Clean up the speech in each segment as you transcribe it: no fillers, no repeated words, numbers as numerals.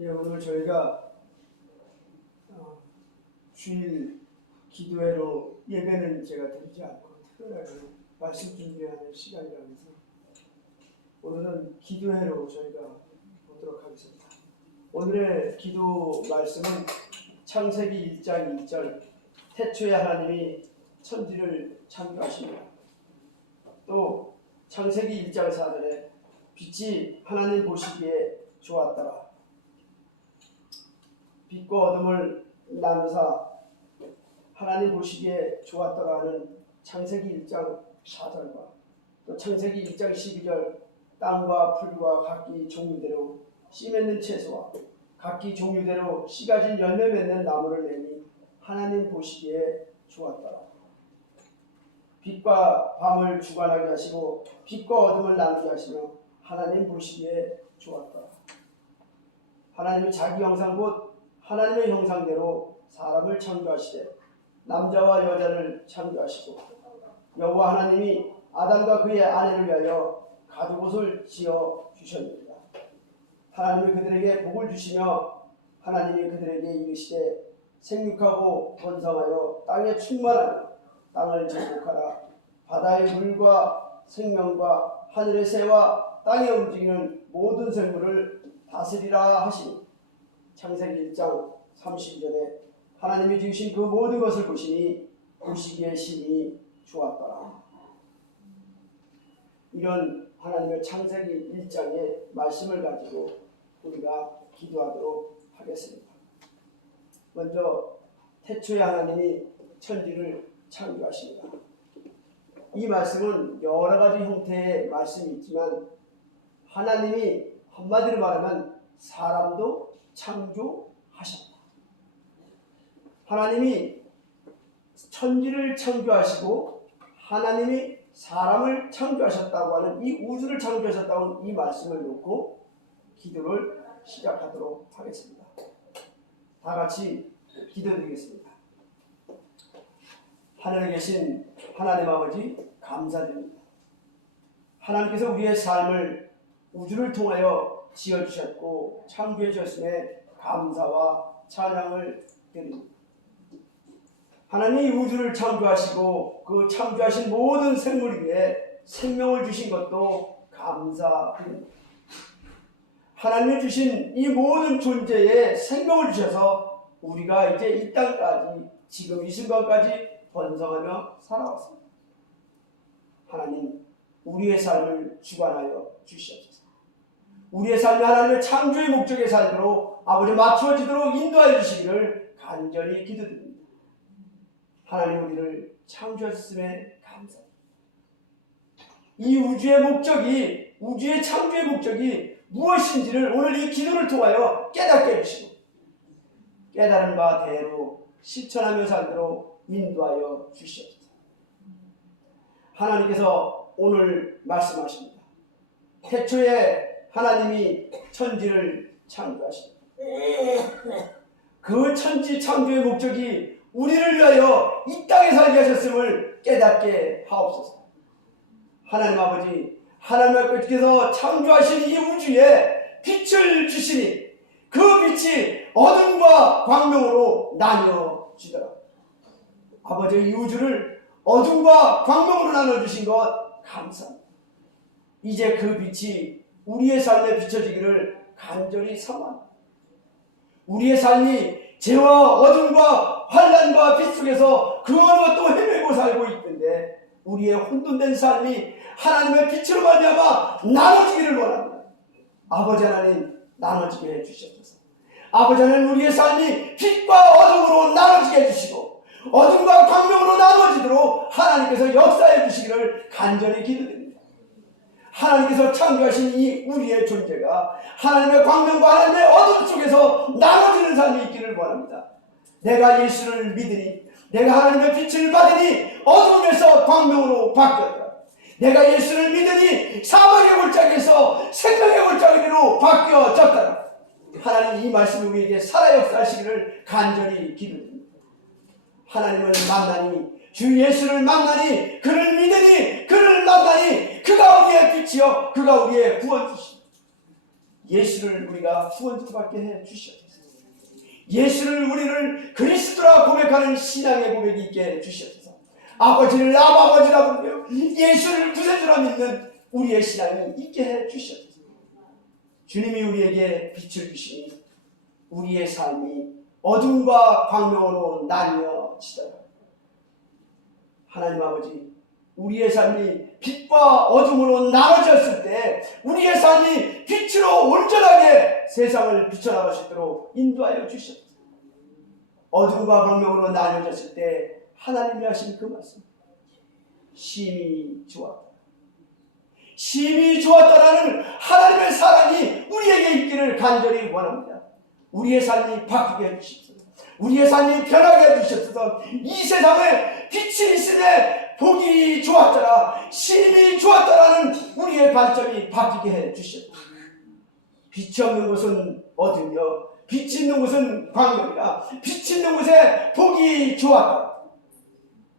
예, 오늘 저희가 주일 기도회로 예배는 제가 드리지 않고 특별하게 말씀 준비하는 시간이라면서 오늘은 기도회로 저희가 보도록 하겠습니다. 오늘의 기도 말씀은 창세기 1장 2절 태초에 하나님이 천지를 창조하십니다. 또 창세기 1장 4절에 빛이 하나님 보시기에 좋았더라. 빛과 어둠을 나누사 하나님 보시기에 좋았더라 하는 창세기 1장 4절과 또 창세기 1장 12절 땅과 풀과 각기 종류대로 씨 맺는 채소와 각기 종류대로 씨 가진 열매 맺는 나무를 내니 하나님 보시기에 좋았더라. 빛과 밤을 주관하게 하시고 빛과 어둠을 나누게 하시며 하나님 보시기에 좋았더라. 하나님이 자기 형상 곧 하나님의 형상대로 사람을 창조하시되 남자와 여자를 창조하시고 여호와 하나님이 아담과 그의 아내를 위하여 가죽옷을 지어 주셨느니라. 하나님이 그들에게 복을 주시며 하나님이 그들에게 이르시되 생육하고 번성하여 땅에 충만하여 땅을 정복하라. 바다의 물과 생명과 하늘의 새와 땅에 움직이는 모든 생물을 다스리라 하시니 창세기 1장 32절에 하나님이 지으신 그 모든 것을 보시니 보시기에 심히 좋았더라. 이런 하나님의 창세기 1장의 말씀을 가지고 우리가 기도하도록 하겠습니다. 먼저 태초에 하나님이 천지를 창조하십니다. 이 말씀은 여러 가지 형태의 말씀이 있지만 하나님이 한마디로 말하면 사람도 창조하셨다. 하나님이 천지를 창조하시고 하나님이 사람을 창조하셨다고 하는 이 우주를 창조하셨다고 하는 이 말씀을 놓고 기도를 시작하도록 하겠습니다. 다 같이 기도드리겠습니다. 하늘에 계신 하나님 아버지 감사드립니다. 하나님께서 우리의 삶을 우주를 통하여 지어주셨고 창조해 주셨음에 감사와 찬양을 드립니다. 하나님이 우주를 창조하시고 그 창조하신 모든 생물 위에 생명을 주신 것도 감사드립니다. 하나님이 주신 이 모든 존재에 생명을 주셔서 우리가 이제 이 땅까지 지금 이 순간까지 번성하며 살아왔습니다. 하나님 우리의 삶을 주관하여 주시옵소서. 우리의 삶이 하나님의 창조의 목적의 삶으로 아버지 맞추어지도록 인도하여 주시기를 간절히 기도드립니다. 하나님 우리를 창조하셨음에 감사합니다. 이 우주의 목적이 우주의 창조의 목적이 무엇인지를 오늘 이 기도를 통하여 깨닫게 해주시고 깨달은 바 대로 실천하며 살도록 인도하여 주시옵소서. 하나님께서 오늘 말씀하십니다. 태초에 하나님이 천지를 창조하십니다. 그 천지 창조의 목적이 우리를 위하여 이 땅에 살게 하셨음을 깨닫게 하옵소서. 하나님 아버지, 하나님께서 창조하신 이 우주에 빛을 주시니 그 빛이 어둠과 광명으로 나뉘어지더라. 아버지, 이 우주를 어둠과 광명으로 나눠주신 것 감사합니다. 이제 그 빛이 우리의 삶에 비춰지기를 간절히 사모합니다. 우리의 삶이 죄와 어둠과 환난과 빛 속에서 그 어느 것도 헤매고 살고 있는데 우리의 혼돈된 삶이 하나님의 빛으로 말미암아 나눠지기를 원합니다. 아버지 하나님 나눠지게 해주시옵소서. 아버지 하나님 우리의 삶이 빛과 어둠으로 나눠지게 해주시고 어둠과 광명으로 나눠지도록 하나님께서 역사해 주시기를 간절히 기도드립니다. 하나님께서 창조하신 이 우리의 존재가 하나님의 광명과 하나님의 어둠 속에서 나눠지는 삶이 있기를 원합니다. 내가 예수를 믿으니 내가 하나님의 빛을 받으니 어둠에서 광명으로 바뀌었다. 내가 예수를 믿으니 사망의 골짜기에서 생명의 골짜기로 바뀌어졌다. 하나님 이 말씀이 우리에게 살아 역사하시기를 간절히 기도드립니다. 하나님을 만나니 주 예수를 만나니 그를 믿으니 그를 만나니 그가 우리의 빛이요 그가 우리의 구원주시오. 예수를 우리가 구원자 받게 해 주시옵소서. 예수를 우리를 그리스도라 고백하는 신앙의 고백이 있게 해 주시옵소서. 아버지를 아버지라 부르며 예수를 구세주라 믿는 우리의 신앙이 있게 해 주시옵소서. 주님이 우리에게 빛을 주시니 우리의 삶이 어둠과 광명으로 나뉘어지더라. 하나님 아버지, 우리의 삶이 빛과 어둠으로 나눠졌을 때 우리의 삶이 빛으로 온전하게 세상을 비춰나갈 수 있도록 인도하여 주시옵소서. 어둠과 광명으로 나눠졌을 때 하나님이 하신 그 말씀, 심히 좋았다. 심히 좋았다라는 하나님의 사랑이 우리에게 있기를 간절히 원합니다. 우리의 삶이 바뀌게 해주십시오. 우리의 삶이 변하게 해주십시오. 이 세상에 빛이 있으되 보기 좋았더라, 심히 좋았다라는 우리의 관점이 바뀌게 해주십시오. 빛이 없는 곳은 어둠이며 빛이 있는 곳은 광명이라. 빛이 있는 곳에 보기 좋았다.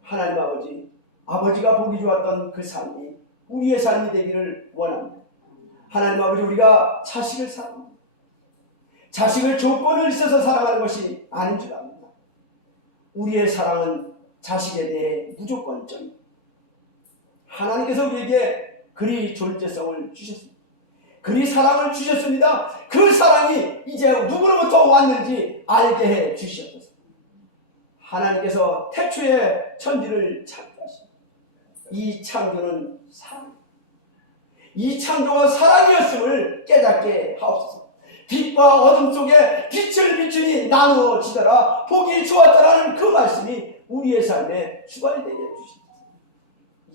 하나님 아버지, 아버지가 보기 좋았던 그 삶이 우리의 삶이 되기를 원합니다. 하나님 아버지, 우리가 자식을 사랑합니다. 자식을 조건을 있어서 사랑하는 것이 아닌 줄 압니다. 우리의 사랑은 자식에 대해 무조건적입니다. 하나님께서 우리에게 그리 존재성을 주셨습니다. 그리 사랑을 주셨습니다. 그 사랑이 이제 누구로부터 왔는지 알게 해 주시옵소서. 하나님께서 태초에 천지를 창조하십니다. 이 창조는 사랑, 이 창조가 사랑이었음을 깨닫게 하옵소서. 빛과 어둠 속에 빛을 비추니 나누어지더라, 보기 좋았다라는 그 말씀이 우리의 삶에 주관이 되게 해주십니다.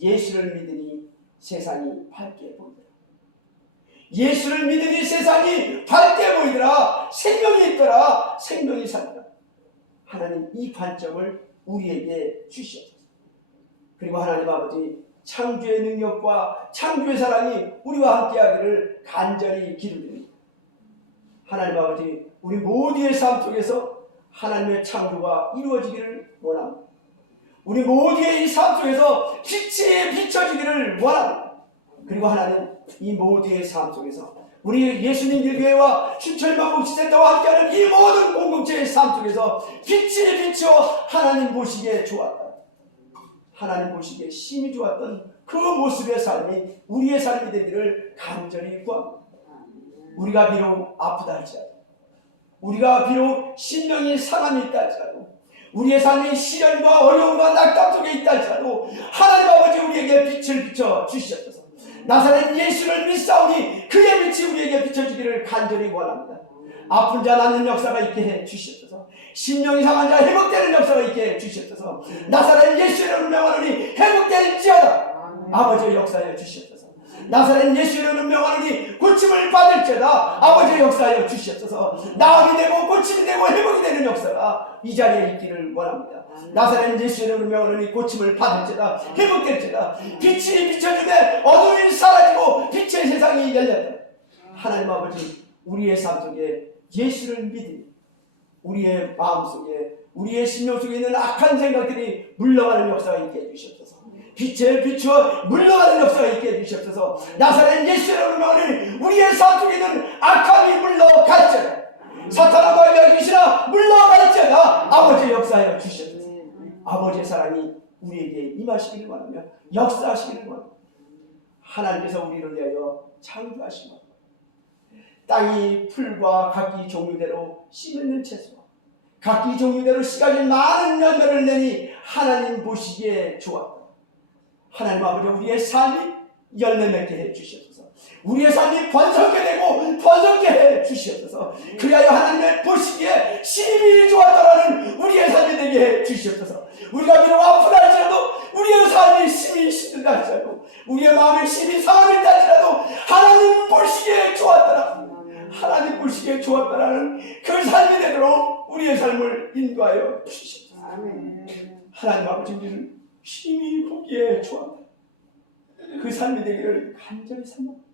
예수를 믿으니 세상이 밝게 보이더라. 예수를 믿으니 세상이 밝게 보이더라. 생명이 있더라. 생명이 살더라. 하나님, 이 관점을 우리에게 주시옵소서. 그리고 하나님 아버지, 창조의 능력과 창조의 사랑이 우리와 함께하기를 간절히 기도드립니다. 하나님 아버지, 우리 모두의 삶 속에서 하나님의 창조가 이루어지기를 원합니다. 우리 모두의 이 삶 속에서 빛이 비춰지기를 원합니다. 그리고 하나님, 이 모두의 삶 속에서 우리 예수님 길교회와 춘천만 목시센터와 함께하는 이 모든 공동체의 삶 속에서 빛이 비쳐 하나님 보시기에 좋았다, 하나님 보시기에 심히 좋았던 그 모습의 삶이 우리의 삶이 되기를 간절히 구합니다. 우리가 비록 아프다 할지라도, 우리가 비록 심령이 상함이 있다 할지라도, 우리의 삶이 시련과 어려움과 낙담 속에 있다 할지라도 하나님 아버지, 우리에게 빛을 비춰 주시옵소서. 나사렛 예수를 믿사오니 그의 빛이 우리에게 비춰주기를 간절히 원합니다. 아픈 자 낫는 역사가 있게 해 주시옵소서. 심령이 상한 자 회복되는 역사가 있게 해 주시옵소서. 나사렛 예수를 명하노니 회복될지어다. 아버지의 역사에 주시옵소서. 나사렛 예수를 명하노니 고침을 받을지어다. 아버지의 역사에 주시옵소서. 나음이 되고 고침이 되고 회복이 되는 역사가 이 자리에 있기를 원합니다. 나사렛 예수를 명하노니 고침을 받을지어다. 회복될지어다. 빛이 비춰주되 어둠이 사라지고 빛의 세상이 열렸다. 하나님 아버지, 우리의 삶 속에 예수를 믿으니 우리의 마음속에, 우리의 심령 속에 있는 악한 생각들이 물러가는 역사가 있게 해주시옵소서. 빛에 비추어 물러가는 역사가 있게 해주시옵소서. 나사렛 예수를 명하니 우리의 삶 속에 있는 악함이 물러갈지어다. 사탄과 마귀와 귀신아 물러갈지어다. 아버지의 역사하여 주시옵소서. 아버지의 사랑이 우리에게 임하시기를 원하며 역사하시기를 원합니다. 하나님께서 우리를 위하여 창조하신 것, 땅이 풀과 각기 종류대로 씨 맺는 채소와 각기 종류대로 씨가진 많은 열매를 내니 하나님 보시기에 좋았다. 하나님 아버지, 우리의 삶이 열매 맺게 해 주시옵소서. 우리의 삶이 번성케 되고 번성케 해 주시옵소서. 그리하여 하나님의 보시기에 심히 좋았다라는 우리의 삶이 되게 해 주시옵소서. 우리가 비록 아프다 할지라도, 우리의 삶이 심히 힘들다 할지라도, 우리의 마음이 심히 상하다 할지라도 하나님 보시기에 좋았더라, 하나님 보시기에 좋았다라는 그 삶이 되도록 우리의 삶을 인도하여 주시옵소서. 하나님 아버지, 우리를 심히 보기에 좋았다, 그 삶이 되기를 간절히 사모합니다.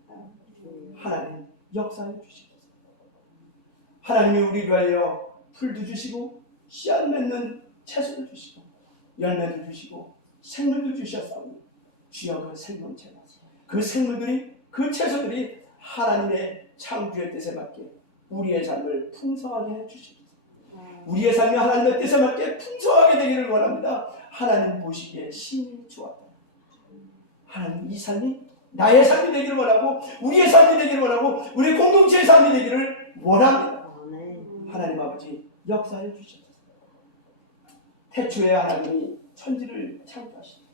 하나님 역사해 주시옵소서. 하나님이 우리를 위하여 풀도 주시고 씨앗 맺는 채소도 주시고 열매도 주시고 생물도 주셨사오니 주여, 그 생명체가, 그 생물들이, 그 채소들이 하나님의 창조의 뜻에 맞게 우리의 삶을 풍성하게 해주십시오. 우리의 삶이 하나님의 뜻에 맞게 풍성하게 되기를 원합니다. 하나님 보시기에 심히 좋았다. 하나님 이 삶이 나의 삶이 되기를 원하고 우리의 삶이 되기를 원하고 우리 공동체의 삶이 되기를 원합니다. 하나님 아버지 역사해 주셔서 태초에 하나님이 천지를 창조하시니라.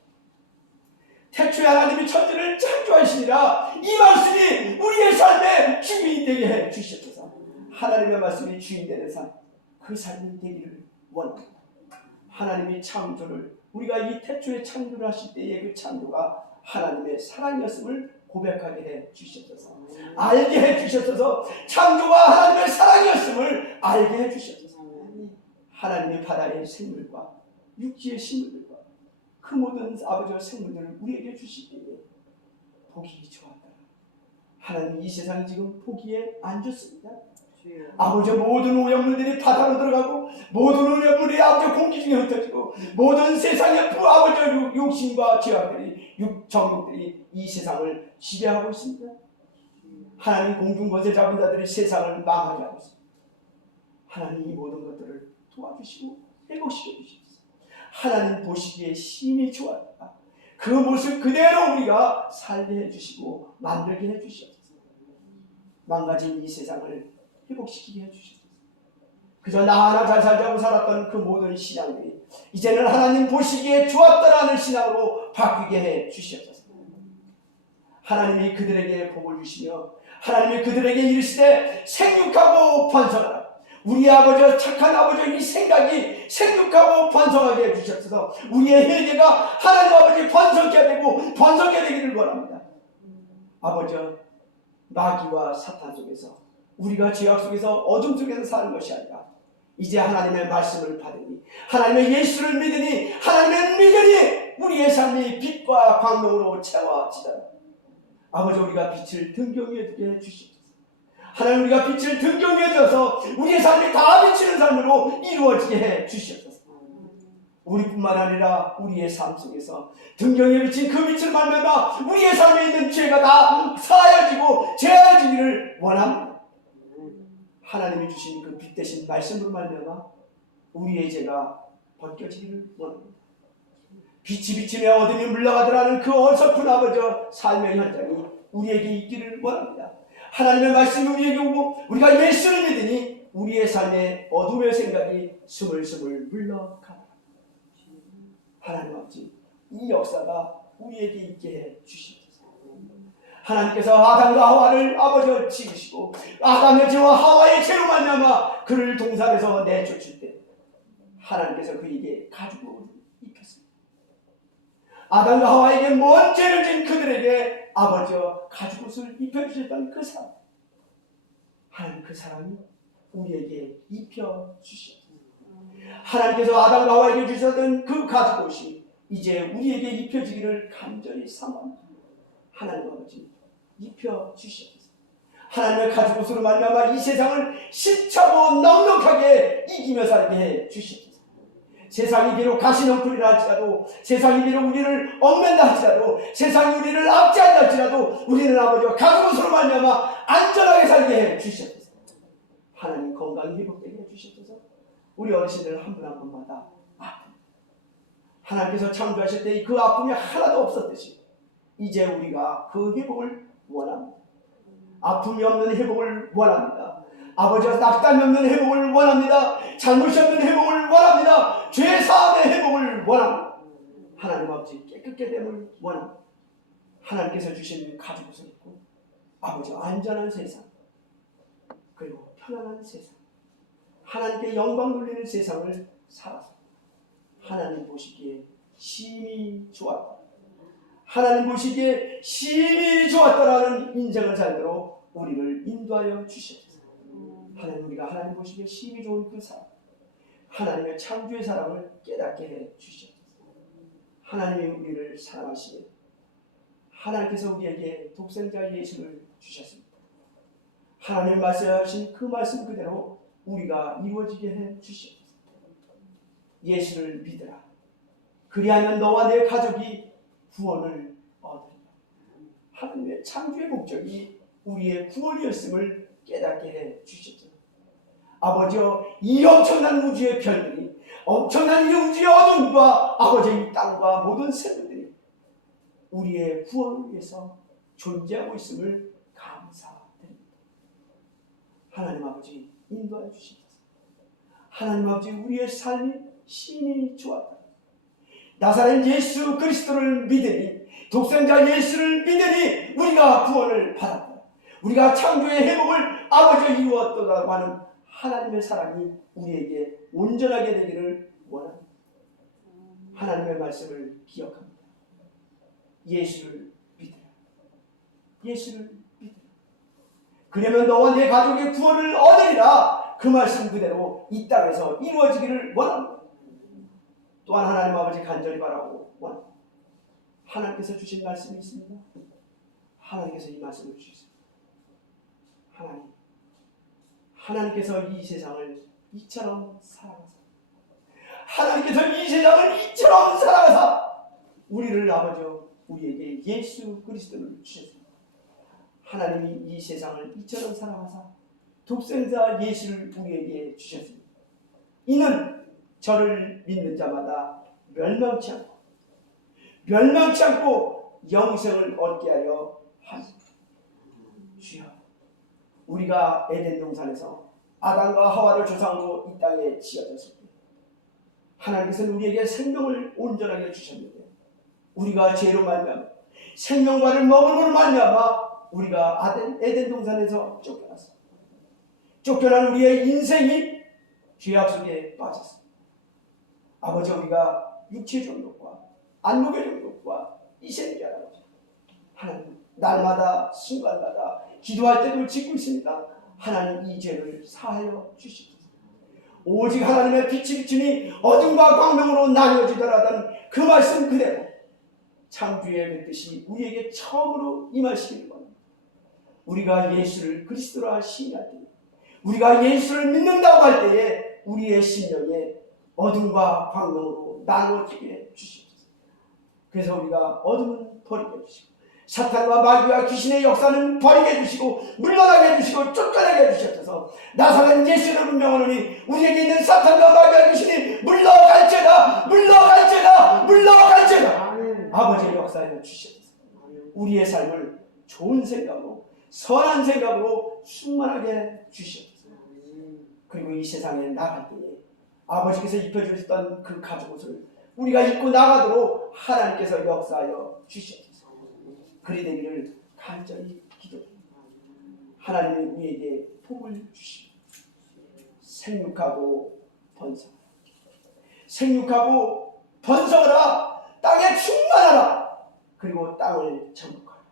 태초에 하나님이 천지를 창조하시니라. 이 말씀이 우리의 삶의 주인이 되게 해 주시옵소서. 하나님의 말씀이 주인 되는 삶, 그 삶이 되기를 원합니다. 하나님이 창조를 우리가 이 태초에 창조를 하실 때의 그 창조가 하나님의 사랑이었음을 고백하게 해 주시옵소서. 알게 해 주시옵소서. 창조가 하나님의 사랑이었음을 알게 해 주시옵소서. 하나님의 바다의 생물과 육지의 식물들과 그 모든 아버지와 생물들을 우리에게 주실 때에 보기 좋았다. 하나님 이 세상이 지금 보기에 안 좋습니다. 아버지 모든 오염물들이 바다로 들어가고 모든 오염물이 아버지 공기 중에 흩어지고 모든 세상의 아버지 욕심과 죄악들이 정욕들이 이 세상을 지배하고 있습니다. 하나님 공중권세 잡은 자들이 세상을 망하게 하고 있습니다. 하나님 이 모든 것들을 도와주시고 회복시켜 주십시오. 하나님 보시기에 심히 좋았다. 그 모습 그대로 우리가 살게 해주시고 만들게 해주시옵소서. 망가진 이 세상을 회복시키게 해주시옵소서. 그저 나 하나 잘 살자고 살았던 그 모든 신앙들이 이제는 하나님 보시기에 좋았다라는 신앙으로 바뀌게 해주시옵소서. 하나님이 그들에게 복을 주시며 하나님이 그들에게 이르시되 생육하고 번성하라. 우리 아버지 착한 아버지의 이 생각이 생육하고 번성하게 해주셔서 우리의 회개가 하나님 아버지 번성케 되고 번성케 되기를 원합니다. 아버지 마귀와 사탄 속에서 우리가 죄악 속에서 어둠 속에서 사는 것이 아니라 이제 하나님의 말씀을 받으니 하나님의 예수를 믿으니 하나님을 믿으니 우리의 삶이 빛과 광명으로 채워지다. 아버지 우리가 빛을 등경해 두게 해주십시오. 하나님 우리가 빛을 등경해 줘서 우리의 삶이 다 비치는 삶으로 이루어지게 해 주시옵소서. 우리뿐만 아니라 우리의 삶 속에서 등경에 비친 그 빛을 말미암아 우리의 삶에 있는 죄가 다 사여지고 제하여지기를 원합니다. 하나님이 주신 그 빛 대신 말씀으로 말미암아 우리의 죄가 벗겨지기를 원합니다. 빛이 비치며 어둠이 물러가더라는 그 어설픈 아버지 삶의 현장이 우리에게 있기를 원합니다. 하나님의 말씀이 우리에게 오고 우리가 예수를 믿으니 우리의 삶에 어둠의 생각이 스물스물 물러가라. 하나님 아버지 이 역사가 우리에게 있게 해 주시옵소서. 하나님께서 아담과 하와를 아버지를 지으시고 아담의 죄와 하와의 죄로 말미암아 그를 동산에서 내쫓을 때 하나님께서 그에게 가죽을 입혔습니다. 아담과 하와에게 먼 죄를 진 그들에게 아버지와 가죽옷을 입혀주셨던 그 사람, 하나님 그 사람이 우리에게 입혀주셨습니다. 하나님께서 아담과 하와에게 주셨던 그 가죽옷이 이제 우리에게 입혀지기를 간절히 사모합니다. 하나님 아버지 입혀주시옵소서. 하나님의 가죽옷으로 말미암아 이 세상을 심차고 넉넉하게 이기며 살게 해주시옵소서. 세상이 비록 가시덤불이라 할지라도 세상이 비록 우리를 얽맨다 할지라도 세상이 우리를 압제한다 할지라도 우리는 아버지와 가죽옷으로 말미암아 안전하게 살게 해주시옵소서. 하나님 건강이 회복되게 해주시옵소서. 우리 어르신들 한 분 한 분마다 아픔 하나님께서 창조하실 때 그 아픔이 하나도 없었듯이 이제 우리가 그 회복을 원합니다. 아픔이 없는 회복을 원합니다. 아버지와 낙담이 없는 회복을 원합니다. 잘못이 없는 회복을 원합니다. 죄 사함의 회복을 원합니다. 하나님 아버지 깨끗게 됨을 원합니다. 하나님께서 주신 가죽옷을 입고 아버지 안전한 세상 그리고 편안한 세상 하나님께 영광 돌리는 세상을 살아서 하나님 보시기에 심히 좋았다. 하나님 보시기에 심히 좋았다라는 인생을 살도록 우리를 인도하여 주시옵소서. 하나님 우리가 하나님 보시기에 심히 좋은 그 사랑 하나님의 창조의 사랑을 깨닫게 해 주시옵소서. 하나님이 우리를 사랑하시며 하나님께서 우리에게 독생자 예수를 주셨습니다. 하나님 말씀하신 그 말씀 그대로 우리가 이루어지게 해 주시옵소서. 예수를 믿으라. 그리하면 너와 내 가족이 구원을 얻으리라. 하나님의 창조의 목적이 우리의 구원이었음을 깨닫게 해 주셨죠. 아버지여, 이 엄청난 우주의 별들이, 엄청난 이 우주의 어둠과 아버지의 이 땅과 모든 생물들이 우리의 구원을 위해서 존재하고 있음을 감사드립니다. 하나님 아버지, 인도해 주시옵소서. 하나님 아버지, 우리의 삶이 신이 좋았다. 나사렛 예수 그리스도를 믿으니, 독생자 예수를 믿으니 우리가 구원을 받았다. 우리가 창조의 회복을 아버지가 이루었다고 하는 하나님의 사랑이 우리에게 온전하게 되기를 원합니다. 하나님의 말씀을 기억합니다. 예수를 믿으라. 예수를 믿으라. 그러면 너와 내 가족의 구원을 얻으리라. 그 말씀 그대로 이 땅에서 이루어지기를 원합니다. 또한 하나님 아버지 간절히 바라고 원합니다. 하나님께서 주신 말씀이 있습니다. 하나님께서 이 말씀을 주셨습니다. 하나님께서 이 세상을 이처럼 사랑하사, 하나님께서 이 세상을 이처럼 사랑하사 우리를 아버지여 우리에게 예수 그리스도를 주셨습니다. 하나님이 이 세상을 이처럼 사랑하사 독생자 예수를 우리에게 주셨습니다. 이는 저를 믿는 자마다 멸망치 않고 영생을 얻게 하려 하십니다. 주여, 우리가 에덴 동산에서 아담과 하와를 조상으로 이 땅에 지어졌을 때 하나님께서는 우리에게 생명을 온전하게 주셨는데, 우리가 죄로 말미암아 생명과를 먹음으로 말미암아 우리가 에덴 동산에서 쫓겨났습니다. 쫓겨난 우리의 인생이 죄악 속에 빠졌습니다. 아버지, 우리가 육체의 정욕과 안목의 정욕과 이생자 아버지, 하나님 날마다 순간마다 기도할 때도 짓고 있습니다. 하나님 이 죄를 사하여 주시옵소서. 오직 하나님의 빛이 비추니 어둠과 광명으로 나뉘어지더라던 그 말씀 그대로 창조의 뜻이 우리에게 처음으로 임하시기를 원합니다. 우리가 예수를 그리스도라 시인할 때에, 우리가 예수를 믿는다고 할 때에 우리의 심령에 어둠과 광명으로 나누어지게 주시옵소서. 그래서 우리가 어둠은 버리게 해주시고 사탄과 마귀와 귀신의 역사는 버리게 해주시고 물러나게 해주시고 쫓겨나게 해주시옵소서. 나사렛 예수를 명하노니 우리에게 있는 사탄과 마귀와 귀신이 물러갈지어다. 아버지의 역사에 주시옵소서. 우리의 삶을 좋은 생각으로, 선한 생각으로 충만하게 주시옵소서. 그리고 이 세상에 나갈 때에 아버지께서 입혀주셨던 그 가죽옷을 우리가 입고 나가도록 하나님께서 역사하여 주시옵소서. 그리 되기를 간절히 기도합니다. 하나님은 우리에게 복을 주시고 생육하고 번성하라. 땅에 충만하라. 그리고 땅을 정복하라.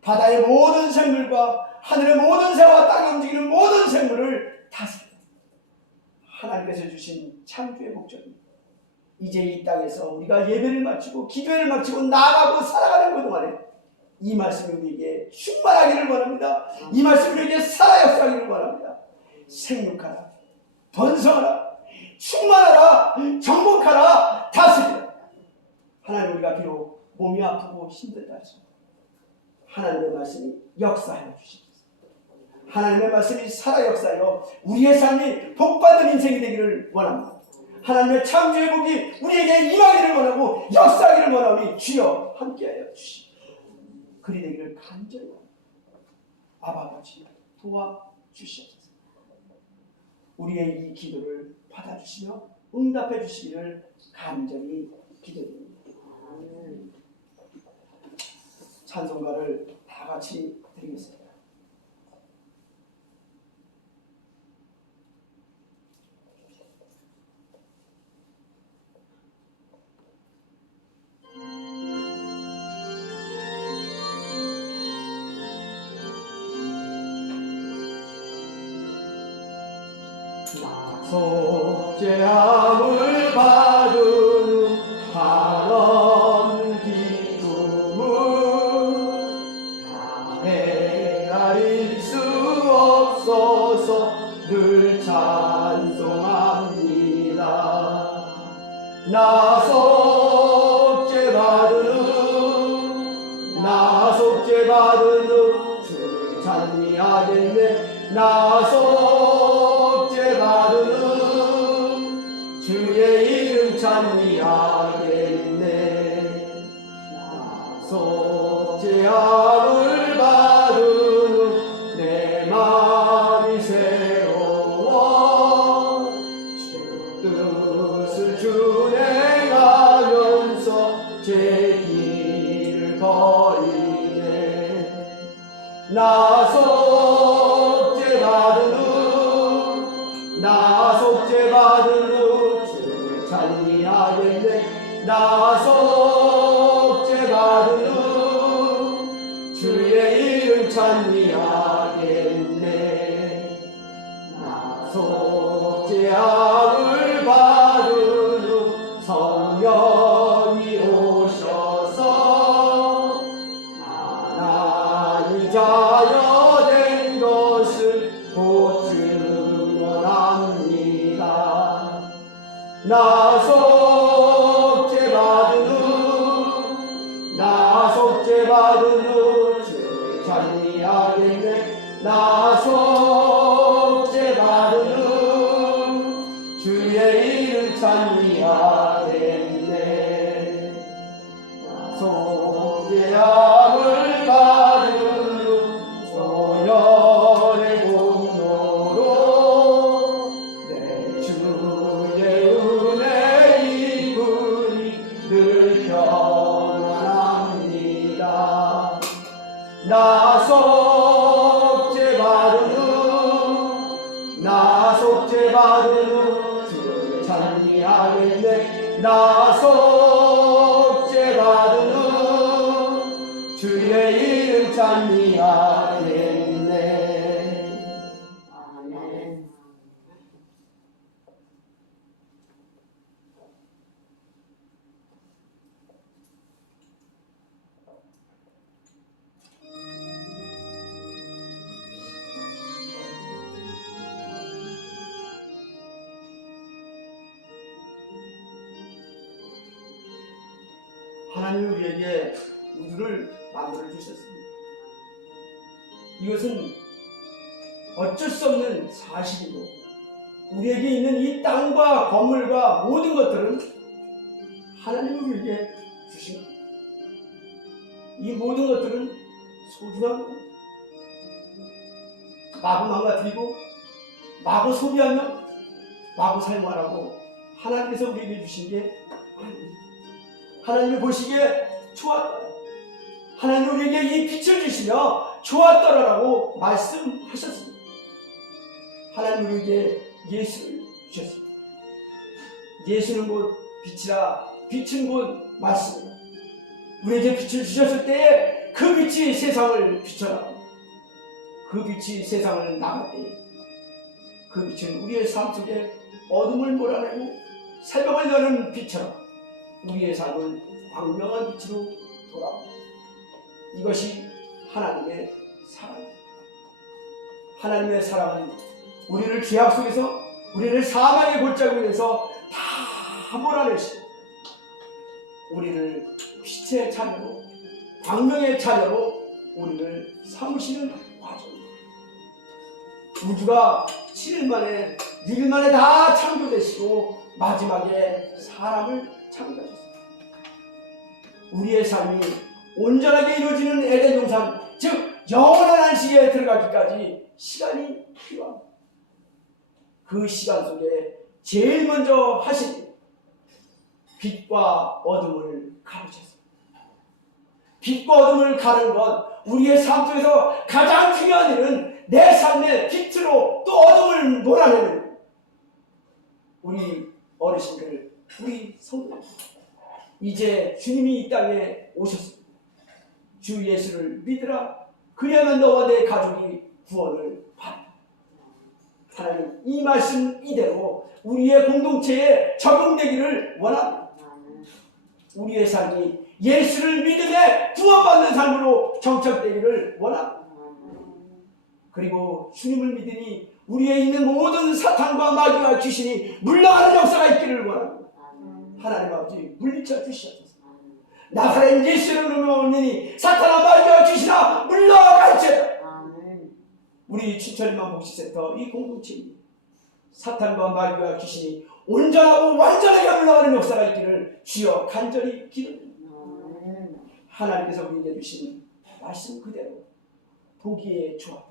바다의 모든 생물과 하늘의 모든 새와 땅에 움직이는 모든 생물을 다스리라. 하나님께서 주신 창조의 목적입니다. 이제 이 땅에서 우리가 예배를 마치고 기도회를 마치고 나아가고 살아가는 그 동안에 이 말씀이 우리에게 충만하기를 원합니다. 이 말씀이 우리에게 살아 역사하기를 원합니다. 생육하라, 번성하라, 충만하라, 정복하라, 다스리라. 하나님, 우리가 비록 몸이 아프고 힘들다 할지라도 하나님의 말씀이 역사하여 주시옵소서. 하나님의 말씀이 살아 역사하여 우리의 삶이 복받은 인생이 되기를 원합니다. 하나님의 창조의 복이 우리에게 임하기를 원하고 역사하기를 원하오니 주여 함께하여 주시옵소서. 그리 되기를 간절히 원합니다. 아버지 도와주시옵소서. 우리의 이 기도를 받아주시며 응답해 주시기를 간절히 기도드립니다. 찬송가를 다 같이 드리겠습니다. 속죄함을 받은 하나님 기쁨을 다 헤아릴 수 없어서 늘 찬송합니다. 나 속죄받은 주 찬송합니다. 나 속죄 받은 주의 이름 찬미하겠네. 나 속죄함을 받은 내 마음이 새로워 주 뜻을 준행하면서 제 길을 버리네. 나 속죄 받은 주를 찬미하겠네. 나 속죄 받은 주의 이름 찬미하겠네. 나 속죄함을 받은 성령이 오셔서 하나님 자녀 된 것을 곧 증언합니다. 나 속죄 받은 주를 찬미하겠네. 나 속죄 받은 주의 이름 찬미하겠네. 나 속죄함을 받은 소연의 공로로 내 주의 은혜 입으니 늘 평안합니다. 나 속죄 받은 주를 찬미하겠네. 나 속죄 받은 주의 이름 찬미하겠네. 아멘. 하나님은 우리에게 우주를 만들어 주셨습니다. 이것은 어쩔 수 없는 사실이고, 우리에게 있는 이 땅과 건물과 모든 것들은 하나님이 우리에게 주신 겁니다. 이 모든 것들은 소중한 겁니다. 마구 망가뜨리고 마구 소비하며 마구 사용하라고 하나님께서 우리에게 주신 게 아닙니다. 하나님이 보시기에 좋았다. 하나님 우리에게 이 빛을 주시며 좋았더라라고 말씀하셨습니다. 하나님 우리에게 예수를 주셨습니다. 예수는 곧 빛이라, 빛은 곧 말씀이다. 우리에게 빛을 주셨을 때에 그 빛이 세상을 비춰나갑니다. 그 빛이 세상을 나갈 때에 그 빛은 우리의 삶 속에 어둠을 몰아내고 새벽을 여는 빛처럼 우리의 삶은 광명한 빛으로 돌아옵니다. 이것이 하나님의 사랑입니다. 하나님의 사랑은 우리를 죄악 속에서, 우리를 사망의 골짜기에서 다 몰아내시고 우리를 빛의 자녀로, 광명의 자녀로 우리를 삼으시는 과정입니다. 우주가 7일 만에, 6일 만에 다 창조되시고 마지막에 사람을 창조하셨습니다. 우리의 삶이 온전하게 이루어지는 에덴 동산, 즉 영원한 안식에 들어가기까지 시간이 필요합니다. 그 시간 속에 제일 먼저 하신 일, 빛과 어둠을 가르쳤습니다. 빛과 어둠을 가르는 것, 우리의 삶 속에서 가장 중요한 일은 내 삶의 빛으로 또 어둠을 몰아내는 우리 어르신들, 우리 성도들, 이제 주님이 이 땅에 오셨습니다. 주 예수를 믿으라. 그리하면 너와 내 가족이 구원을 받는다. 하나님 이 말씀 이대로 우리의 공동체에 적용되기를 원합니다. 우리의 삶이 예수를 믿음에 구원받는 삶으로 정착되기를 원합니다. 그리고 주님을 믿으니 우리에 있는 모든 사탄과 마귀와 귀신이 물러가는 역사가 있기를 원합니다. 하나님 아버지 물리쳐 주시옵소서. 나사렛 예수를 믿으니 사탄아 마귀와 귀신아 물러갈지어다. 우리 춘천일만 복지센터 이 공동체입니다. 사탄과 마귀와 귀신이 온전하고 완전하게 물러가는 역사가 있기를 주여 간절히 기도드립니다. 하나님께서 우리에게 주신 말씀 그대로 보기에 좋았다.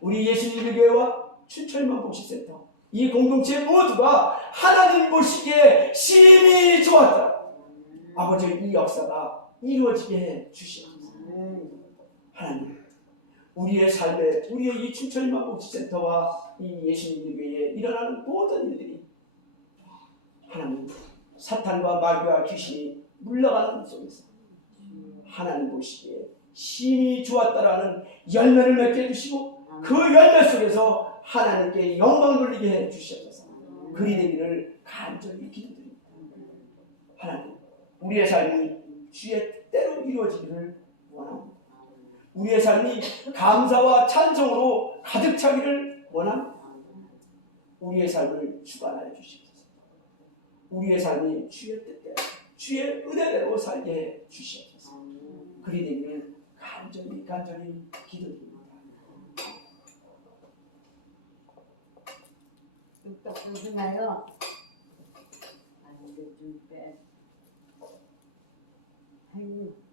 우리 예수님 교회와 춘천일만 복지센터 이 공동체 모두가 하나님 보시기에 심히 좋았다. 아버지 이 역사가 이루어지게 해 주시옵소서. 하나님 우리의 삶에 우리의 이 춘천일만 복지센터와 이 예수님 교회에 일어나는 모든 일들이 하나님 사탄과 마귀와 귀신이 물러가는 속에서 하나님 보시기에 심히 좋았다라는 열매를 맺게 해주시고 그 열매 속에서 하나님께 영광 돌리게 해주시옵소서. 그리 되기를 간절히 기도드립니다. 하나님 우리의 삶이 주의 뜻대로 이루어지기를 원합니다. 우리의 삶이 감사와 찬송으로 가득 차기를 원합니다. 우리의 삶을 주관하여 주시옵소서. 우리의 삶이 주의 뜻대로 주의 은혜대로 살게 해 주시옵소서. 그리 되기를 간절히 기도드립니다. 뚝뚝 쏘지 마요. 아니 좀 빼. 아이고.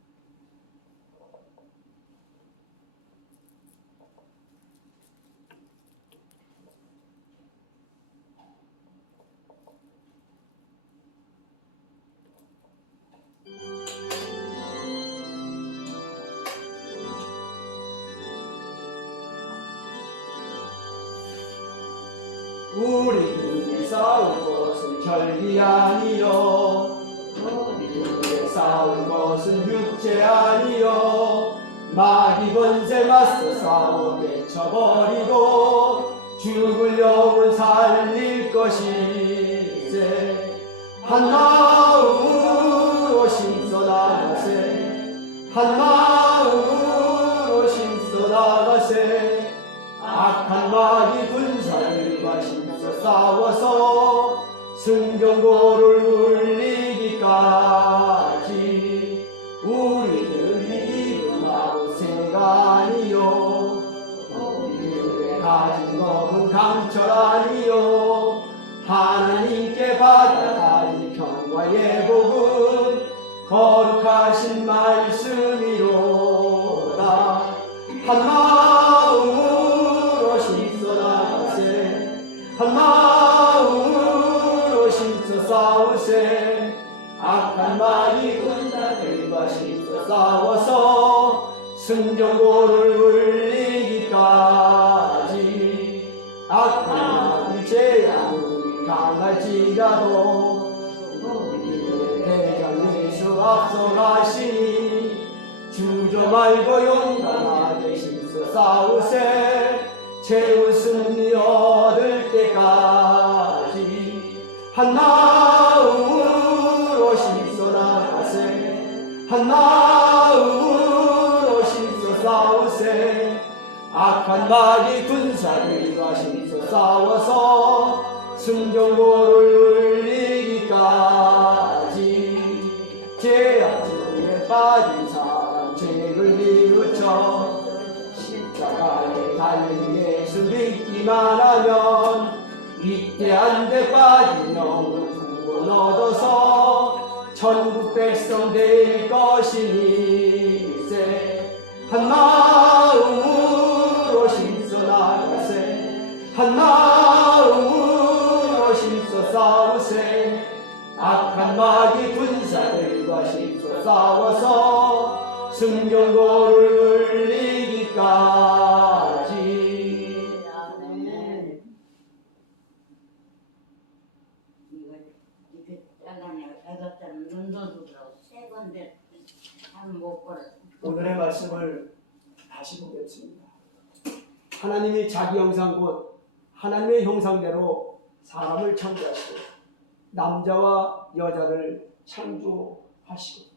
우리들이 싸울 것은 혈기 아니요 우리들이 싸울 것은 육체 아니요 마귀 권세 맞서 싸워 깨쳐버리고 죽을 영혼 살릴 것이세. 한마음으로 힘써 나가세. 한마음으로 힘써 나가세. 악한 마귀 군사들과 힘써 싸워서 승전고를 울리기까지 우리들이 입은 마루새가 아니요 우리들의 가진 검은 강철 아니요 하나님께 받아가니 평화의 복은 거룩하신 말씀이로다. 한마음으로 힘써 나가세. 한마음으로 힘써 싸우세. 악한 마귀 군사들과 힘써 싸워서 승전고를 울리기까지. 악한 마귀 재앙이 강할지라도 우리의 대장 예수 앞서가시니 주저 말고 용감하게 힘써 싸우세. 최후 승리 얻을 때까지 한마음으로 힘써 나가세. 한마음으로 힘써 싸우세. 악한 마귀 군사들과 힘써 싸워서 승전고를 울리기까지. 죄악 중에 빠진 사람 죄를 뉘우쳐 십자가에 달린 예수 믿기만 하면 위대한 데 빠진 영혼 구원 얻어서 천국 백성 될 것이니세. 한마음으로 힘써 나가세. 한마음으로 힘써 싸우세. 악한 마귀 군사들과 힘써 싸워서 승전고를 울리기까지. 아멘. 이거 이렇게 잘라내 애가짜는 눈도 들어 세 건데 한못 벌어. 오늘의 말씀을 다시 보겠습니다. 하나님이 자기 형상 곧 하나님의 형상대로 사람을 창조하시고 남자와 여자를 창조하시고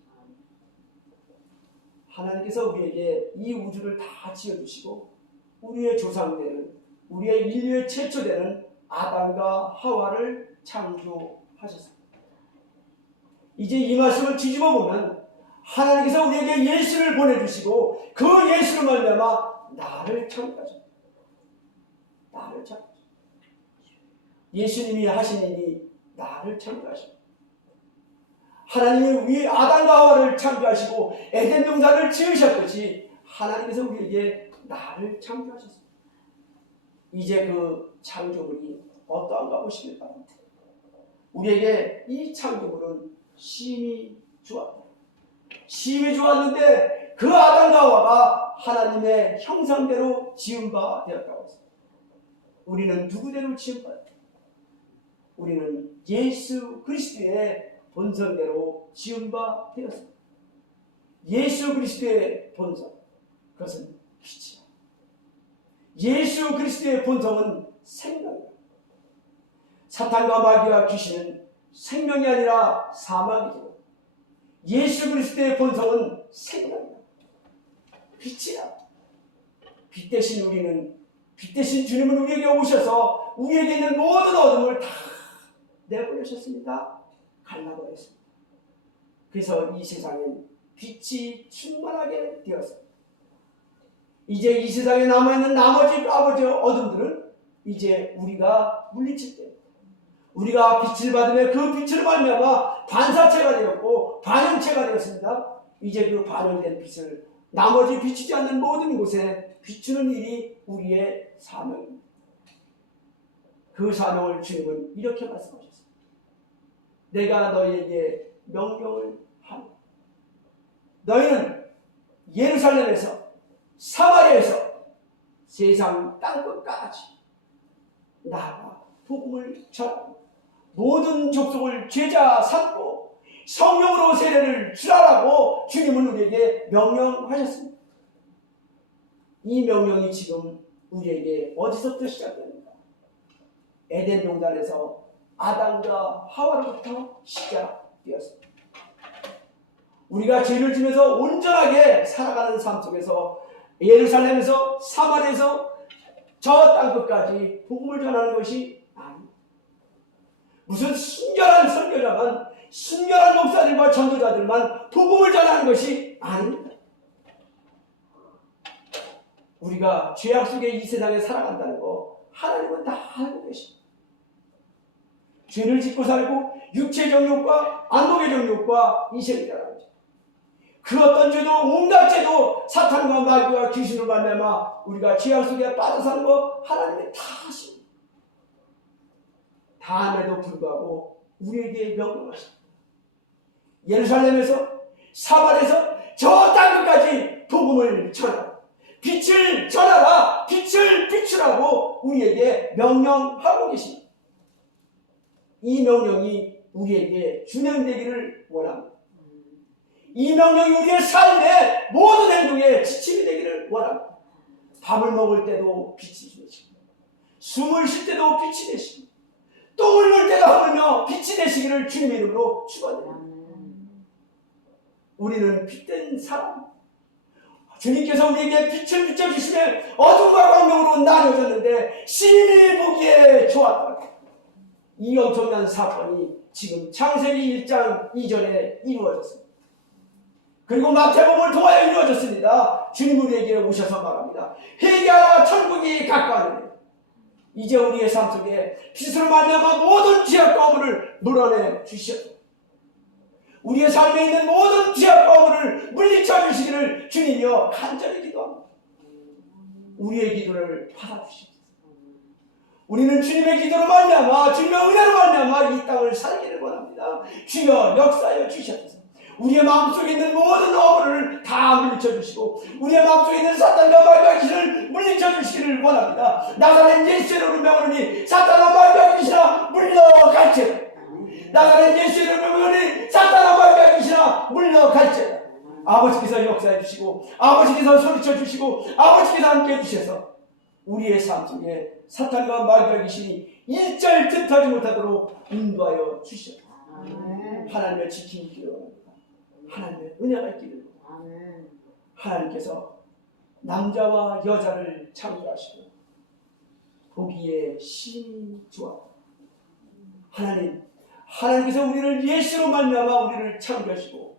하나님께서 우리에게 이 우주를 다 지어주시고 우리의 조상되는 우리의 인류의 최초되는 아담과 하와를 창조하셨습니다. 이제 이 말씀을 뒤집어 보면 하나님께서 우리에게 예수를 보내주시고 그 예수를 말미암아 나를 창조하셨습니다. 예수님이 하신 일이 나를 창조하시고, 하나님이 우리 아담과 하와를 창조하시고 에덴 동산을 지으셨듯이 하나님께서 우리에게 나를 창조하셨습니다. 이제 그 창조물이 어떠한가 보시길 바랍니다. 우리에게 이 창조물은 심히 좋았다. 심히 좋았는데 그 아담과 하와가 하나님의 형상대로 지은 바 되었다고 했습니다. 우리는 누구대로 지은 바였다? 우리는 예수 그리스도의 본성대로 지은 바 되었습니다. 예수 그리스도의 본성, 그것은 빛이다. 예수 그리스도의 본성은 생명이다. 사탄과 마귀와 귀신은 생명이 아니라 사망이지만 예수 그리스도의 본성은 생명이다. 빛이다. 빛 대신 우리는, 빛 대신 주님은 우리에게 오셔서 우리에게 있는 모든 어둠을 다 내보내셨습니다. 갈라버렸습니다. 그래서 이 세상엔 빛이 충만하게 되었습니다. 이제 이 세상에 남아있는 나머지 어둠들은 이제 우리가 물리칠 때입니다. 우리가 빛을 받으며 그 빛을 말미암아 반사체가 되었고 반영체가 되었습니다. 이제 그 반영된 빛을 나머지 비추지 않는 모든 곳에 비추는 일이 우리의 사명입니다. 그 사명을 주님은 이렇게 말씀하셨습니다. 내가 너희에게 명령을 하노. 너희는 예루살렘에서 사마리아에서 세상 땅끝까지 나아가 복음을 전하고 모든 족속을 제자 삼고 성령으로 세례를 주라라고 주님은 우리에게 명령하셨습니다. 이 명령이 지금 우리에게 어디서부터 시작됩니까? 에덴 동산에서 아담과 하와로부터 시작되었습니다. 우리가 죄를 지면서 온전하게 살아가는 삶 속에서 예루살렘에서 사마리아에서 저 땅끝까지 복음을 전하는 것이 아닙니다. 무슨 순결한 선교자만, 순결한 목사들과 전도자들만 복음을 전하는 것이 아닙니다. 우리가 죄악 속에 이 세상에 살아간다는 거 하나님은 다 알고 계십니다. 죄를 짓고 살고 육체적 욕과 안목의 욕과 이생이라는 거죠. 그 어떤 죄도 온갖 죄도 사탄과 마귀와 귀신으로 말미암아 우리가 죄악 속에 빠져 사는 거 하나님이 다 아십니다. 다 암에도 불구하고 우리에게 명령하십니다. 예루살렘에서 사마리아에서 저 땅끝까지 복음을 전하라. 빛을 전하라. 빛을 비추라고 우리에게 명령하고 계십니다. 이 명령이 우리에게 준행되기를 원합니다. 이 명령이 우리의 삶의 모든 행동에 지침이 되기를 원합니다. 밥을 먹을 때도 빛이 되시고, 숨을 쉴 때도 빛이 되시고, 똥을 물 때도 하물며 빛이 되시기를 주님의 이름으로 축원드립니다. 우리는 빛된 사람, 주님께서 우리에게 빛을 비춰주시며 어둠과 광명으로 나뉘어졌는데 심히 보기에 좋았다. 이 엄청난 사건이 지금 창세기 1장 이전에 이루어졌습니다. 그리고 마태복음을 통하여 이루어졌습니다. 주님 우리에게 오셔서 말합니다. 회개하라, 천국이 가까우니. 이제 우리의 삶 속에 빛으로 말미암아 모든 죄악과 어물을 물어내 주시옵소서. 우리의 삶에 있는 모든 죄악과 어물을 물리쳐 주시기를 주님이여 간절히 기도합니다. 우리의 기도를 받아주십시오. 우리는 주님의 기도로 말미암아 주님의 은혜로 말미암아 이 땅을 살기를 원합니다. 주여 역사하여 주시옵소서. 우리의 마음속에 있는 모든 어물을 다 물리쳐 주시고 우리의 마음속에 있는 사탄과 마귀와 귀신을 물리쳐 주시기를 원합니다. 나사렛 예수의 이름으로 명하노니 사탄과 마귀와 귀신아 물러갈지어다. 나사렛 예수의 이름으로 명하노니 사탄과 마귀와 귀신아 물러갈지어다. 아버지께서 역사해 주시고 아버지께서 소리쳐 주시고 아버지께서 함께 해주셔서 우리의 삶 속에 사탄과 마귀와 귀신이 일절 틈타지 못하도록 인도하여 주시옵소서. 하나님의 지킴이 기를 원합니다. 하나님의 은혜가 있기를 원합니다. 하나님께서 남자와 여자를 창조하시고 보기에 심히 좋아. 하나님께서 우리를 예수로 말미암아 우리를 창조하시고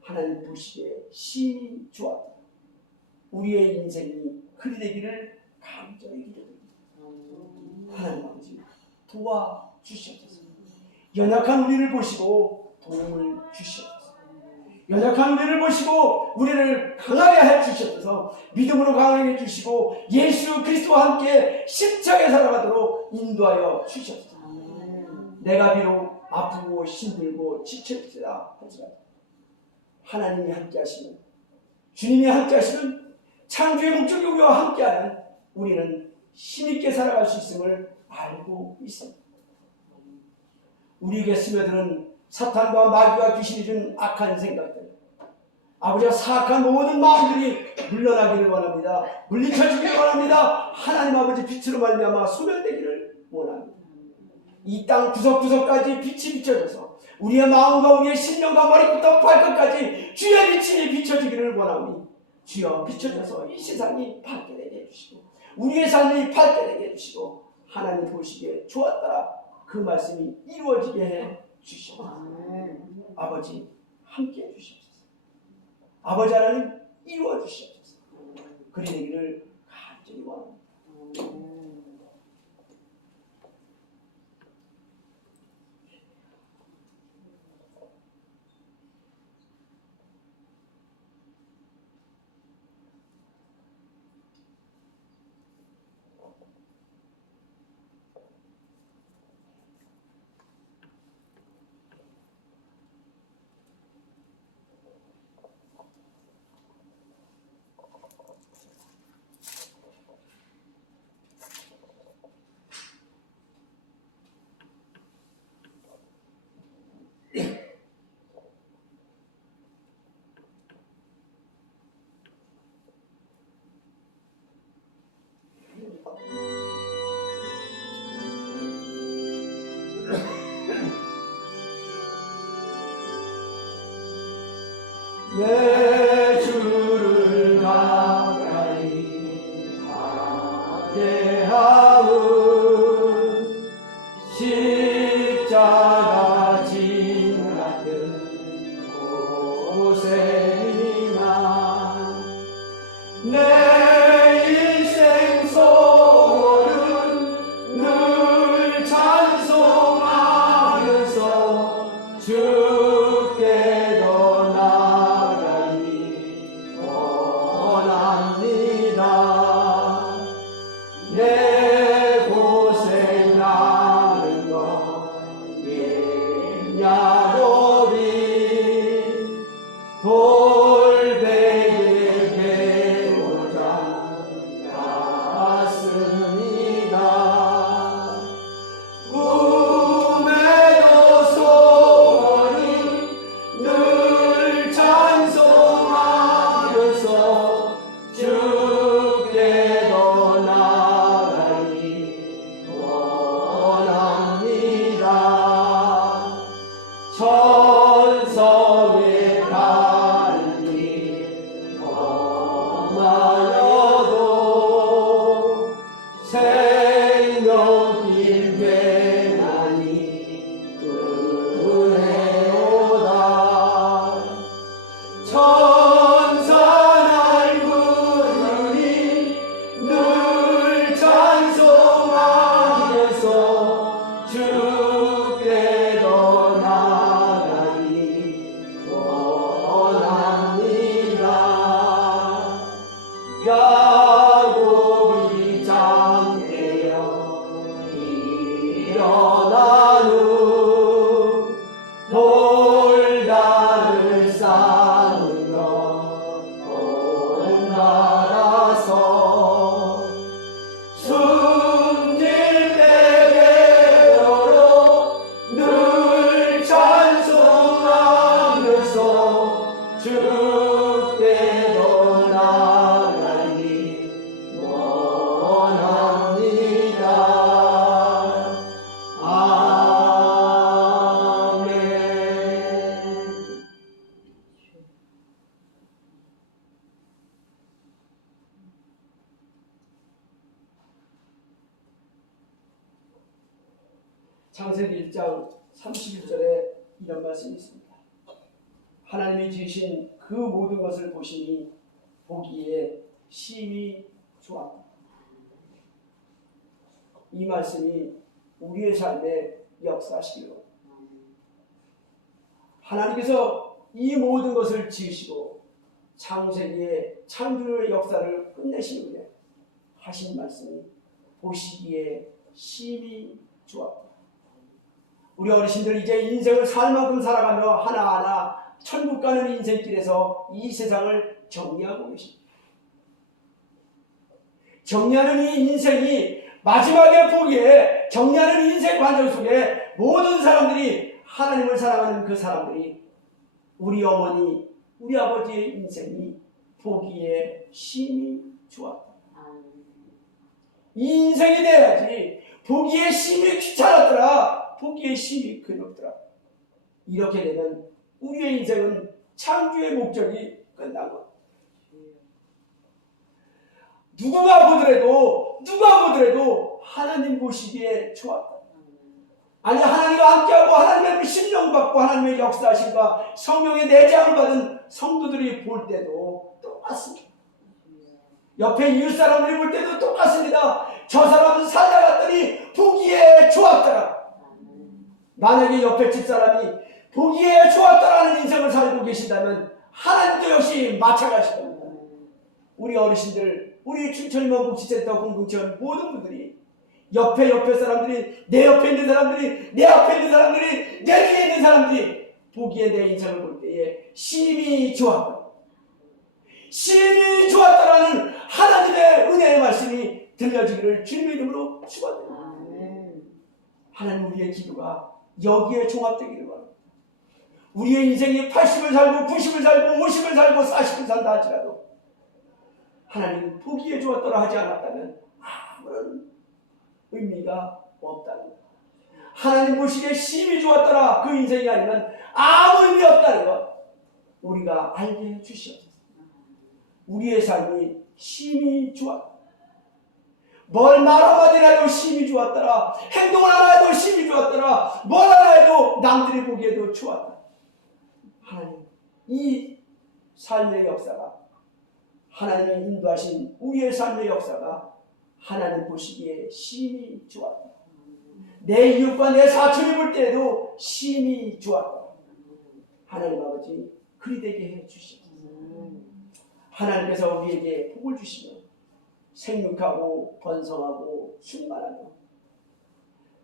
하나님 보시기에 심히 좋았다. 우리의 인생이 그리 되기를 간절히 기도합니다. 하나님 아버지, 도와주시옵소서. 연약한 우리를 보시고 도움을 주시옵소서. 연약한 우리를 보시고 우리를 강하게 해 주시옵소서. 믿음으로 강하게 해 주시고 예수 그리스도와 함께 십자가에 살아가도록 인도하여 주시옵소서. 내가 비록 아프고 힘들고 지쳐있으라 할지라도 하나님이 함께 하시는, 주님이 함께 하시는 창조의 목적이 우리와 함께하는 우리는 힘있게 살아갈 수 있음을 알고 있습니다. 우리에게 스며드는 사탄과 마귀와 귀신이 준 악한 생각들, 아버지와 사악한 모든 마음들이 물러나기를 원합니다. 물리쳐지기를 원합니다. 하나님 아버지 빛으로 말미암아 소멸되기를 원합니다. 이 땅 구석구석까지 빛이 비춰져서 우리의 마음과 우리의 심령과 머리부터 발끝까지 주의 빛이 비춰지기를 원하오니 주여 비춰져서 이 세상이 밝게 되게 해주시고 우리의 삶이 밝게 되게 해주시고 하나님 보시기에 좋았다 그 말씀이 이루어지게 해 주시옵소서. 아버지 함께 해주시옵소서. 아버지 하나님 이루어 주시옵소서. 그리 되기를 간절히 원합니다. 내 주를 가까이 하게 하은 십자가 진 같은 고생이나 내 인생 소원은 늘 찬송하면서 주께 더 나아가기 원합니다. 내 고생 나는 것 일야로리 돌베개 배우자 갔습니다. 꿈에도 소원이 늘 찬송하면서 주께 더 나아가기 원합니다. 천성에 가는 길 험하여도 생명길 배나니 은혜로다. 천사 날 부르니 늘 찬송하면서 주께 더 나아가기 원합니다. 야곱이 잠되어 일어난 후 돌다를 쌓는 것 따라서 숨질 때 배로로 늘 찬송하면서 주께 더 나아가기 원합니다. 아멘. 창세기 1장 31절에 이런 말씀이 있습니다. 하나님이 지으신 그 모든 것을 보시니 보기에 심히 좋았다. 이 말씀이 우리의 삶에 역사하시기로. 하나님께서 이 모든 것을 지으시고 창세기의 창조의 역사를 끝내신 후에 하신 말씀이 보시기에 심히 좋았다. 우리 어르신들 이제 인생을 살 만큼 살아가며 하나하나 천국 가는 인생길에서 이 세상을 정리하고 계십니다. 정리하는 이 인생이 마지막에 보기에 정리하는 인생 과정 속에 모든 사람들이 하나님을 사랑하는 그 사람들이 우리 어머니, 우리 아버지의 인생이 보기에 심히 좋았다. 이 인생이 돼야지 보기에 심히 귀찮았더라. 보기에 심히 괴롭더라. 이렇게 되면 우리의 인생은 창조의 목적이 끝난 것. 누가 보더라도 하나님 보시기에 좋았다. 아니 하나님과 함께하고 하나님의 신령받고 하나님의 역사하심과 성령의 내장을 받은 성도들이 볼 때도 똑같습니다. 옆에 이웃 사람들이 볼 때도 똑같습니다. 저 사람은 살다갔더니 보기에 좋았더라. 만약에 옆에 집사람이 보기에 좋았다라는 인생을 살고 계신다면 하나님도 역시 마찬가지일 겁니다. 우리 어르신들, 우리 춘천이만 복지센터 공동체원 모든 분들이 옆에 사람들이, 내 옆에 있는 사람들이, 내 앞에 있는 사람들이, 내 뒤에 있는 사람들이 보기에 내 인생을 볼 때에 심히 좋았다. 심히 좋았다라는 하나님의 은혜의 말씀이 들려지기를 주님의 이름으로 축원합니다. 하나님 우리의 기도가 여기에 종합되기를 바랍니다. 우리의 인생이 80을 살고 90을 살고 50을 살고 40을 산다 할지라도 하나님 보기에 좋았더라 하지 않았다면 아무런 의미가 없다는 것. 하나님 보시기에 심히 좋았더라 그 인생이 아니면 아무 의미 없다는 것 우리가 알게 해주시옵소서. 우리의 삶이 심히 좋았다. 뭘 말 한마디나 해도 심히 좋았더라. 행동을 하나 해도 심히 좋았더라. 뭘 하나 해도 남들이 보기에도 좋았다. 하나님 이 삶의 역사가 하나님이 인도하신 우리의 삶의 역사가 하나님 보시기에 심히 좋았다. 내 이웃과 내 사촌이 볼 때에도 심히 좋았다. 하나님 아버지 그리 되게 해주시옵소서. 하나님께서 우리에게 복을 주시며 생육하고 번성하고 충만하며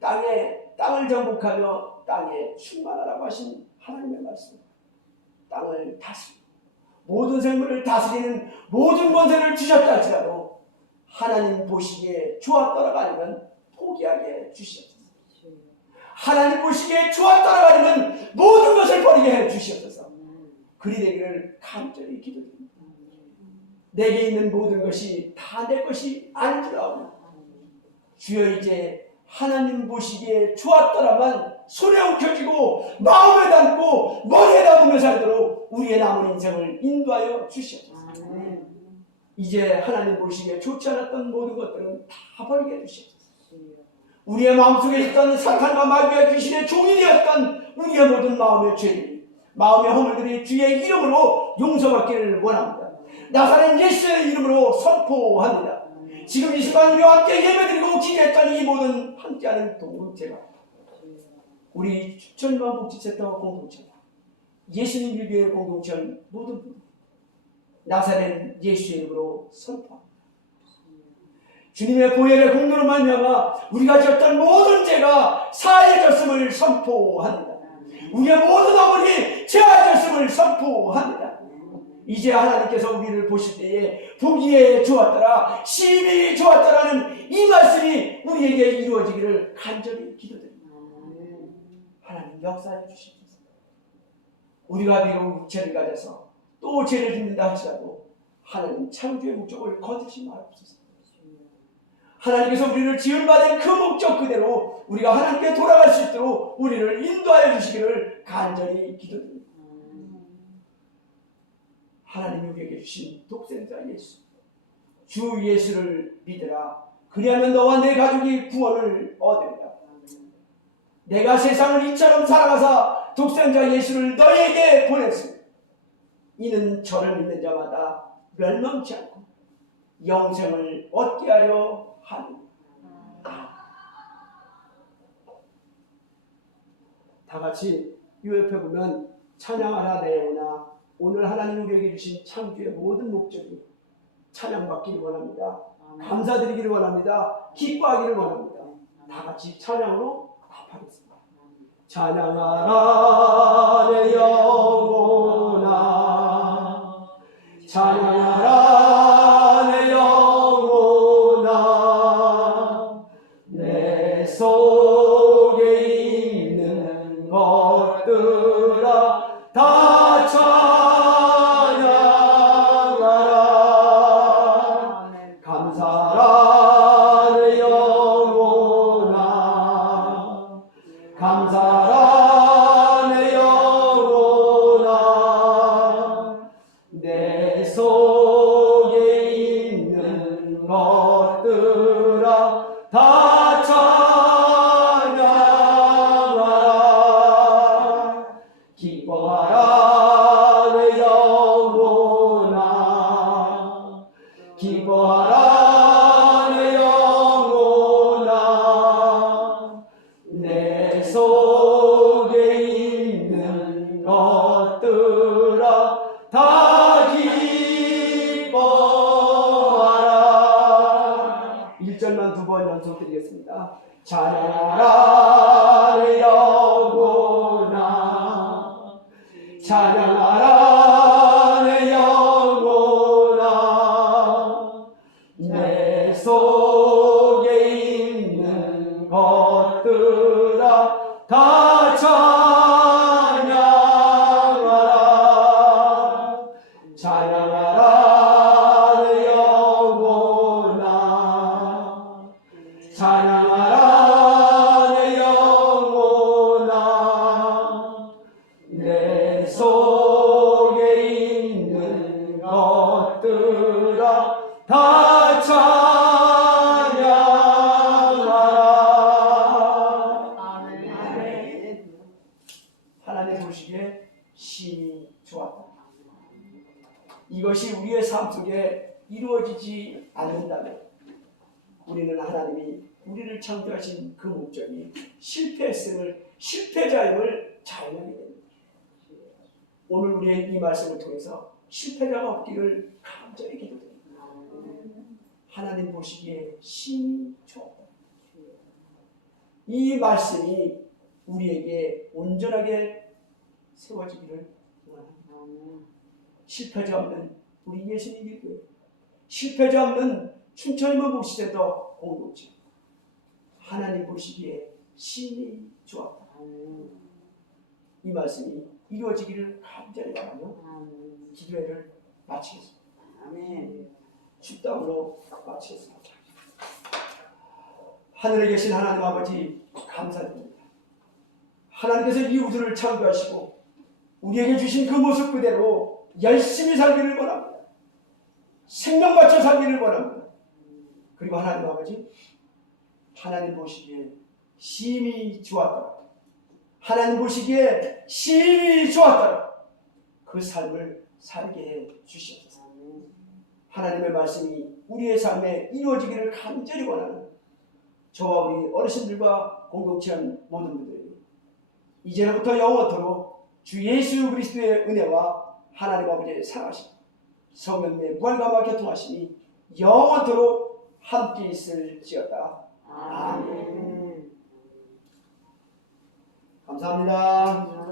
땅을 정복하며 땅에 충만하라고 하신 하나님의 말씀. 땅을 다스리고 모든 생물을 다스리는 모든 권세를 주셨다 할지라도 하나님 보시기에 좋았더라가 아니면 포기하게 주시옵소서. 하나님 보시기에 좋았더라가 아니면 모든 것을 버리게 해 주시옵소서. 그리 되기를 간절히 기도드립니다. 내게 있는 모든 것이 다 내 것이 아니더라고. 주여 이제 하나님 보시기에 좋았더라만 손에 움켜쥐고 마음에 담고 머리에 담으며 살도록 우리의 남은 인생을 인도하여 주시옵소서. 이제 하나님 보시기에 좋지 않았던 모든 것들은 다 버리게 해주시옵소서. 우리의 마음속에 있던 사탄과 마귀와 귀신의 종이 되었던 우리의 모든 마음의 죄들, 마음의 허물들이 주의 이름으로 용서받기를 원합니다. 나사렛 예수의 이름으로 선포합니다. 지금 이 시간 우리와 함께 예배드리고 기도했던 이 모든 함께하는 공동체가 우리 춘천만 복지센터 공동체, 예수님 유교회 공동체 모든 분들 나사렛 예수의 이름으로 선포합니다. 주님의 보혈의 공로로 말미암아 우리가 지었던 모든 죄가 사해졌음을 선포합니다. 우리의 모든 어머니 죄하였음을 선포합니다. 이제 하나님께서 우리를 보실 때에 보기에 좋았더라, 심히 좋았더라는 이 말씀이 우리에게 이루어지기를 간절히 기도드립니다. 하나님 역사해 주시옵소서. 우리가 비록 죄를 가져서 또 죄를 짓는다 할지라도 하나님 창조의 목적을 거두지 마옵소서. 하나님께서 우리를 지음받은 그 목적 그대로 우리가 하나님께 돌아갈 수 있도록 우리를 인도하여 주시기를 간절히 기도드립니다. 하나님이 우리에게 주신 독생자 예수, 주 예수를 믿으라. 그리하면 너와 내 가족이 구원을 얻으리라. 내가 세상을 이처럼 살아가사 독생자 예수를 너희에게 보냈습니다. 이는 저를 믿는 자마다 멸망치 않고 영생을 얻게 하려 하니. 다 같이 이 옆에 보면 찬양하라 내 영혼아. 오늘 하나님 우리에게 주신 창조의 모든 목적이 찬양받기를 원합니다. 감사드리기를 원합니다. 기뻐하기를 원합니다. 다 같이 찬양으로 답하겠습니다. 찬양하라 내 영혼아. 찬양하라 내 영혼아. 내 속에 있는 것들아 다 찬양하라. 감사라 내 영혼아. 감사라 내 영혼아. 내 속에 있는 것들아 다 찬양하라. 기뻐하라 내 영혼아. 기뻐하라 내 영혼아. 내 속에 있는 것들아 다 기뻐하라. 1절만 두 번 연속 드리겠습니다. 찬양하라 내 영혼아. 찬양하라 내 영혼아. 내 속에 있는 것들아 다 찬양하라. 찬양하라 내 영혼아. 찬양하라 내 영혼아. 내 속에 있는 것들아 다 찬양하라. 아멘. 하나님 보시기에 심히 좋았다. 이것이 우리의 삶 속에 이루어지지 않는다면 우리는 하나님이 우리를 창조하신 그 목적이 실패자임을 자행하게 됩니다. 오늘 우리의 이 말씀을 통해서 실패자가 없기를 간절히 기도드립니다. 하나님 보시기에 심히 좋았다. 이 말씀이 우리에게 온전하게 세워지기를 원합니다. 실패자 없는 우리 예수님 교회, 실패자 없는 춘천이만 목시센터 공동체, 하나님 보시기에 심히 좋았다. 이 말씀이 이루어지기를 간절히 바라며 기도회를 마치겠습니다. 축담으로 마치겠습니다. 하늘에 계신 하나님 아버지 감사드립니다. 하나님께서 이 우주를 창조하시고 우리에게 주신 그 모습 그대로 열심히 살기를 원합니다. 생명 바쳐 살기를 원합니다. 그리고 하나님 아버지, 하나님 보시기에 심히 좋았다. 하나님 보시기에 심히 좋았다. 그 삶을 살게 해 주시옵소서. 하나님의 말씀이 우리의 삶에 이루어지기를 간절히 원하는 저와 우리 어르신들과 공동체한 모든 분들이 이제부터 영원토록 주 예수 그리스도의 은혜와 하나님 아버지의 사랑하심, 성령님의 무한감화 교통하심이 영원토록 함께 있을지어다. 아멘. 감사합니다.